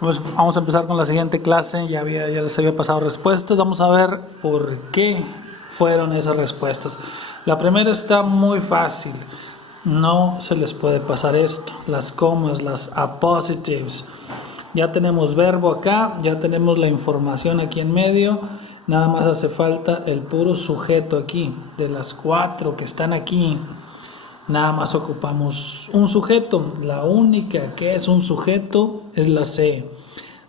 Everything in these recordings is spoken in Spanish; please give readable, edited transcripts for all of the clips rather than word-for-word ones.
Vamos a empezar con la siguiente clase. Ya les había pasado respuestas. Vamos a ver por qué fueron esas respuestas. La primera está muy fácil. No se les puede pasar esto. Las comas, las appositives. Ya tenemos verbo acá, ya tenemos la información aquí en medio. Nada más hace falta el puro sujeto aquí. De las 4 que están aquí, nada más ocupamos un sujeto. La única que es un sujeto es la C.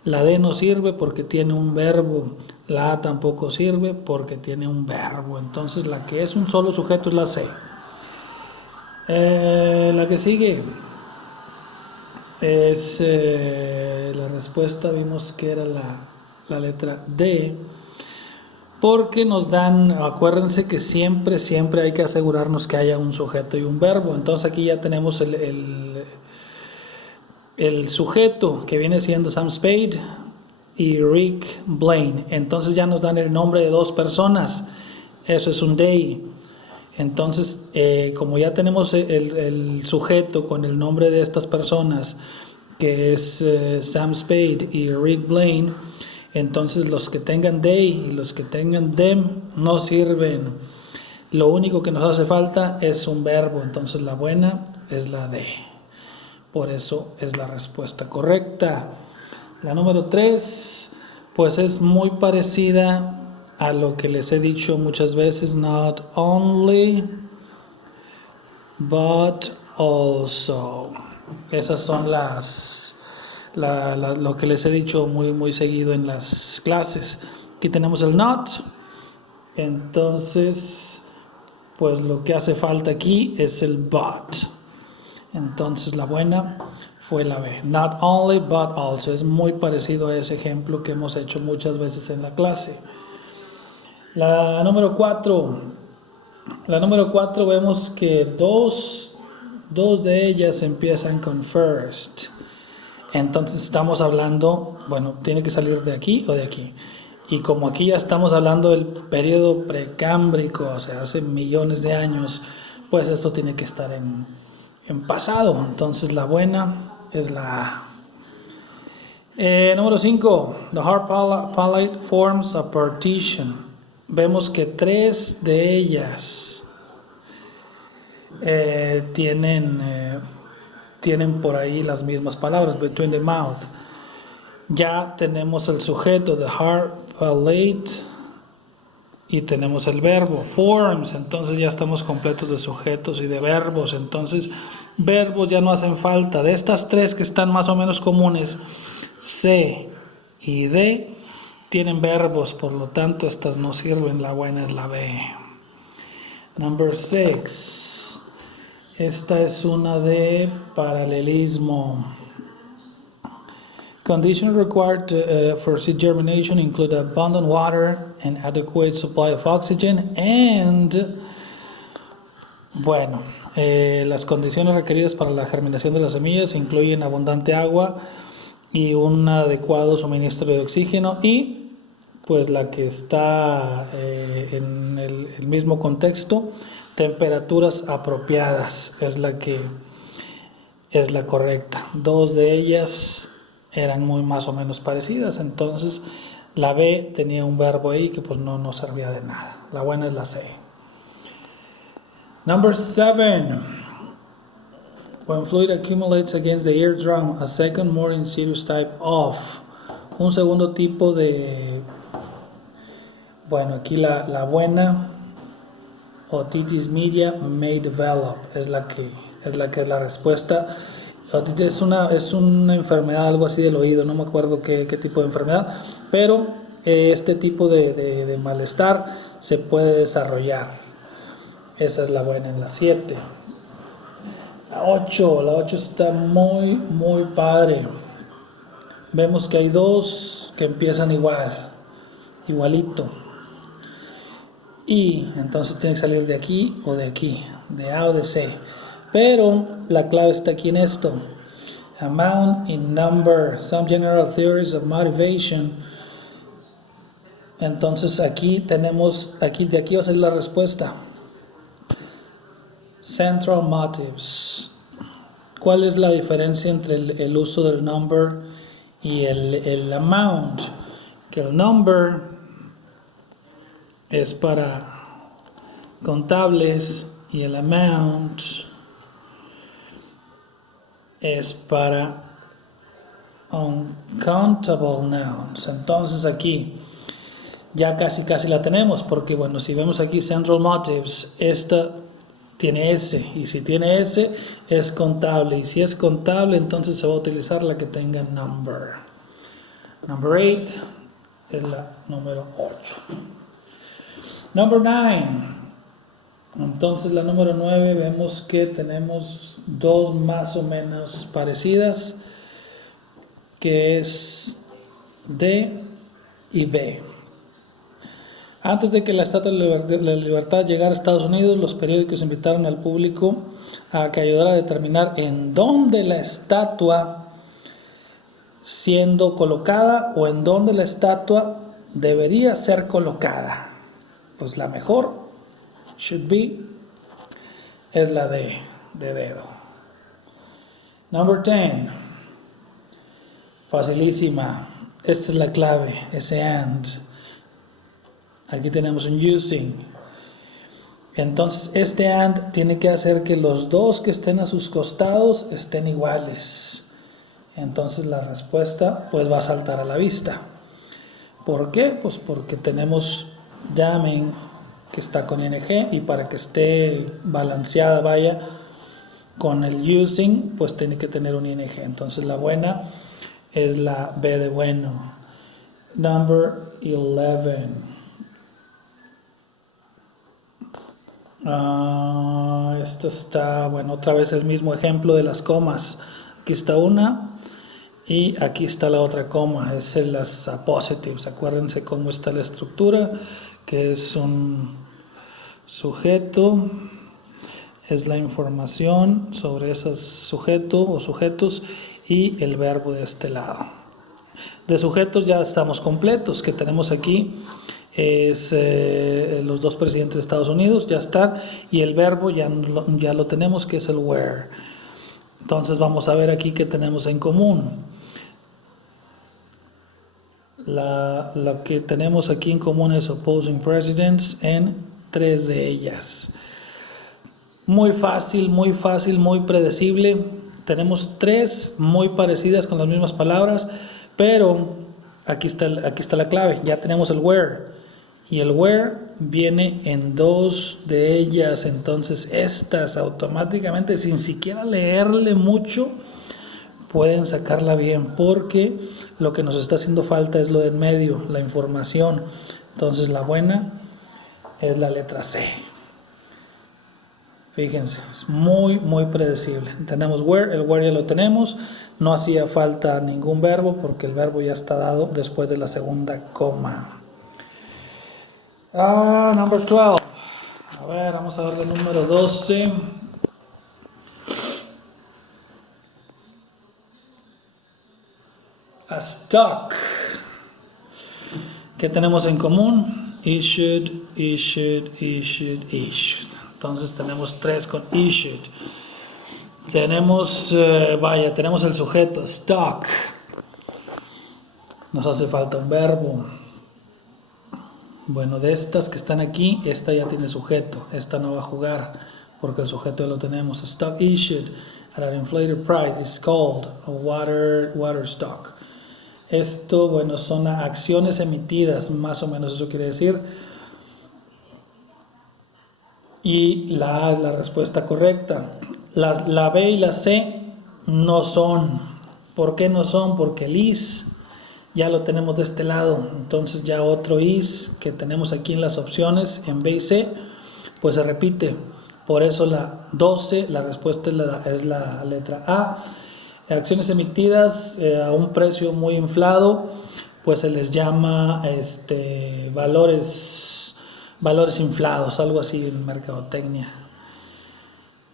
La D no sirve porque tiene un verbo. La A tampoco sirve porque tiene un verbo. Entonces la que es un solo sujeto es la C. La que sigue es la respuesta. Vimos que era la letra D. Porque nos dan, acuérdense que siempre hay que asegurarnos que haya un sujeto y un verbo. Entonces aquí ya tenemos el sujeto que viene siendo Sam Spade y Rick Blaine. Entonces ya nos dan el nombre de dos personas. Eso es un they. Entonces, como ya tenemos el sujeto con el nombre de estas personas, que es Sam Spade y Rick Blaine, entonces los que tengan they y los que tengan them no sirven. Lo único que nos hace falta es un verbo. Entonces la buena es la D. Por eso es la respuesta correcta. La número 3, pues es muy parecida a lo que les he dicho muchas veces. Not only, but also. Esas son lo que les he dicho muy seguido en las clases. Aquí tenemos el not. Entonces, pues lo que hace falta aquí es el but. Entonces la buena fue la B. Not only, but also. Es muy parecido a ese ejemplo que hemos hecho muchas veces en la clase. La número 4. La número 4 vemos que dos de ellas empiezan con first. Entonces estamos hablando, bueno, tiene que salir de aquí o de aquí. Y como aquí ya estamos hablando del periodo precámbrico, o sea, hace millones de años, pues esto tiene que estar en pasado. Entonces la buena es la A. Número 5. The hard palate forms a partition. Vemos que 3 de ellas tienen por ahí las mismas palabras, between the mouth. Ya tenemos el sujeto, the hard palate, y tenemos el verbo, forms. Entonces ya estamos completos de sujetos y de verbos. Entonces verbos ya no hacen falta. De estas 3 que están más o menos comunes, C y D tienen verbos, por lo tanto estas no sirven. La buena es la B. Number 6. Esta es una de paralelismo. Conditions required for seed germination include abundant water, an adequate supply of oxygen, and, bueno, las condiciones requeridas para la germinación de las semillas incluyen abundante agua y un adecuado suministro de oxígeno, y pues la que está en el mismo contexto, temperaturas apropiadas, es la que es la correcta. 2 de ellas eran muy más o menos parecidas. Entonces la B tenía un verbo ahí que pues no servía de nada. La buena es la C. Number 7. When fluid accumulates against the eardrum, a second more insidious type of. Un segundo tipo de, bueno, aquí la buena, otitis media may develop, es la que es la respuesta. Otitis es una enfermedad, algo así del oído, no me acuerdo qué tipo de enfermedad, pero este tipo de malestar se puede desarrollar. Esa es la buena en la 7. La 8 está muy padre. Vemos que hay 2 que empiezan igualito. Y entonces tiene que salir de aquí o de aquí, de A o de C. Pero la clave está aquí en esto. Amount in number, some general theories of motivation. Entonces aquí tenemos, de aquí va a ser la respuesta. Central motives. ¿Cuál es la diferencia entre el uso del number y el amount, que el number es para contables y el amount es para uncountable nouns. Entonces aquí ya casi la tenemos, porque bueno, si vemos aquí central motives, esta tiene S, y si tiene S es contable, y si es contable entonces se va a utilizar la que tenga number. Number 8 es la número 8. Number 9. Entonces la número 9 vemos que tenemos dos más o menos parecidas, que es D y B. Antes de que la Estatua de la Libertad llegara a Estados Unidos, los periódicos invitaron al público a que ayudara a determinar en dónde la estatua siendo colocada o en dónde la estatua debería ser colocada. Pues la mejor, should be, es la de dedo. Number 10. Facilísima. Esta es la clave, ese and. Aquí tenemos un using. Entonces este and tiene que hacer que los dos que estén a sus costados estén iguales. Entonces la respuesta pues va a saltar a la vista. ¿Por qué? Pues porque tenemos jamming que está con ing, y para que esté balanceada vaya con el using pues tiene que tener un ing. Entonces la buena es la B de bueno. Number 11. Esto está, bueno, otra vez el mismo ejemplo de las comas. Aquí está una y aquí está la otra coma, es en las appositives. Acuérdense cómo está la estructura, que es un sujeto, es la información sobre ese sujeto o sujetos, y el verbo de este lado. De sujetos ya estamos completos, que tenemos aquí es los dos presidentes de Estados Unidos, ya está, y el verbo ya lo tenemos, que es el were. Entonces vamos a ver aquí qué tenemos en común. Lo que tenemos aquí en común es opposing presidents en 3 de ellas. Muy fácil, muy predecible. Tenemos 3 muy parecidas con las mismas palabras, pero aquí está la clave. Ya tenemos el where, y el where viene en 2 de ellas. Entonces estas automáticamente, sin siquiera leerle mucho, pueden sacarla bien, porque lo que nos está haciendo falta es lo del medio, la información. Entonces la buena es la letra C. Fíjense, es muy predecible. Tenemos where, el where ya lo tenemos, no hacía falta ningún verbo porque el verbo ya está dado después de la segunda coma. Number 12. A ver, vamos a darle el número 12. A stock. ¿Qué tenemos en común? Issued. Entonces tenemos 3 con issued. Tenemos, tenemos el sujeto, stock. Nos hace falta un verbo. Bueno, de estas que están aquí, esta ya tiene sujeto. Esta no va a jugar porque el sujeto ya lo tenemos. Stock issued at an inflated price is called a water stock. Esto, bueno, son acciones emitidas, más o menos eso quiere decir. Y la A es la respuesta correcta. La B y la C no son. ¿Por qué no son? Porque el is ya lo tenemos de este lado. Entonces ya otro is que tenemos aquí en las opciones, en B y C, pues se repite. Por eso la 12, la respuesta es la letra A. Acciones emitidas a un precio muy inflado, pues se les llama valores inflados, algo así en mercadotecnia.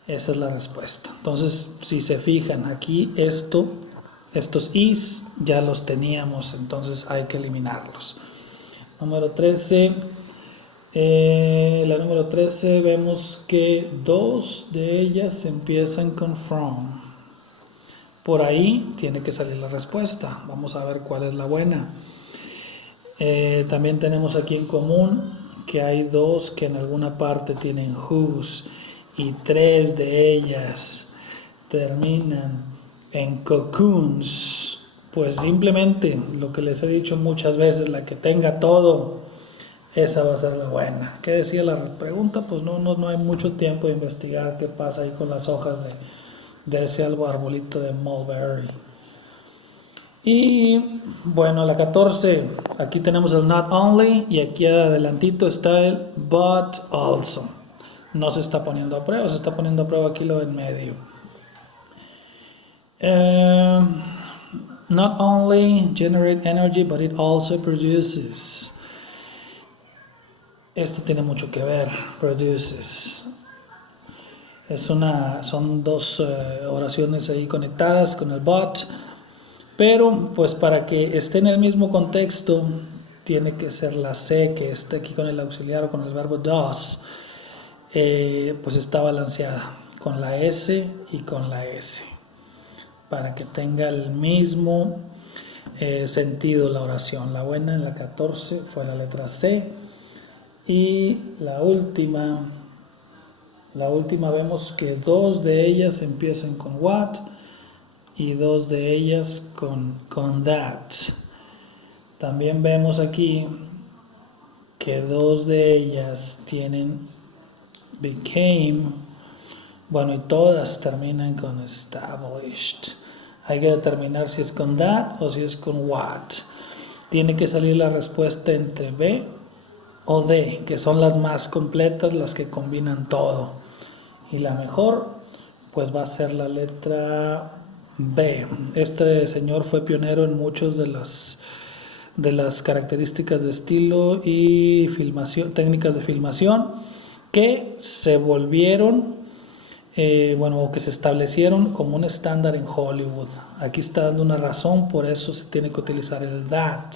Esa es la respuesta. Entonces, si se fijan aquí, estos is ya los teníamos, entonces hay que eliminarlos. Número 13. La número 13 vemos que 2 de ellas empiezan con from. Por ahí tiene que salir la respuesta. Vamos a ver cuál es la buena. También tenemos aquí en común que hay dos que en alguna parte tienen whose y tres de ellas terminan en cocoons. Pues simplemente lo que les he dicho muchas veces, la que tenga todo, esa va a ser la buena. ¿Qué decía la pregunta? Pues no hay mucho tiempo de investigar qué pasa ahí con las hojas de ese arbolito de mulberry. Y bueno, la 14, aquí tenemos el not only y aquí adelantito está el but also. No se está poniendo a prueba, se está poniendo a prueba aquí lo en medio. Not only generate energy, but it also produces. Esto tiene mucho que ver, produces. Son dos oraciones ahí conectadas con el but. Pero pues para que esté en el mismo contexto tiene que ser la C que esté aquí con el auxiliar o con el verbo does, pues está balanceada con la S y con la S para que tenga el mismo sentido la oración. La buena en la 14 fue la letra C y la última vemos que dos de ellas empiezan con what y dos de ellas con that. También vemos aquí que dos de ellas tienen became, bueno, y todas terminan con established. Hay que determinar si es con that o si es con what. Tiene que salir la respuesta entre B o D, que son las más completas, las que combinan todo. Y la mejor, pues va a ser la letra B. Este señor fue pionero en muchas de las características de estilo y filmación, técnicas de filmación que se volvieron, o que se establecieron como un estándar en Hollywood. Aquí está dando una razón, por eso se tiene que utilizar el that,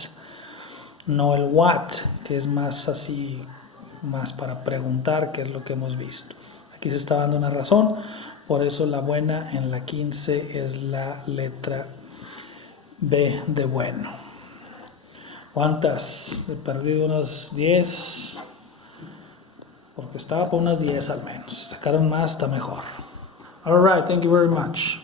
no el what, que es más así, más para preguntar qué es lo que hemos visto. Aquí se está dando una razón. Por eso la buena en la 15 es la letra B de bueno. ¿Cuántas? He perdido unas 10. Porque estaba por unas 10 al menos. Si sacaron más, está mejor. Alright, thank you very much.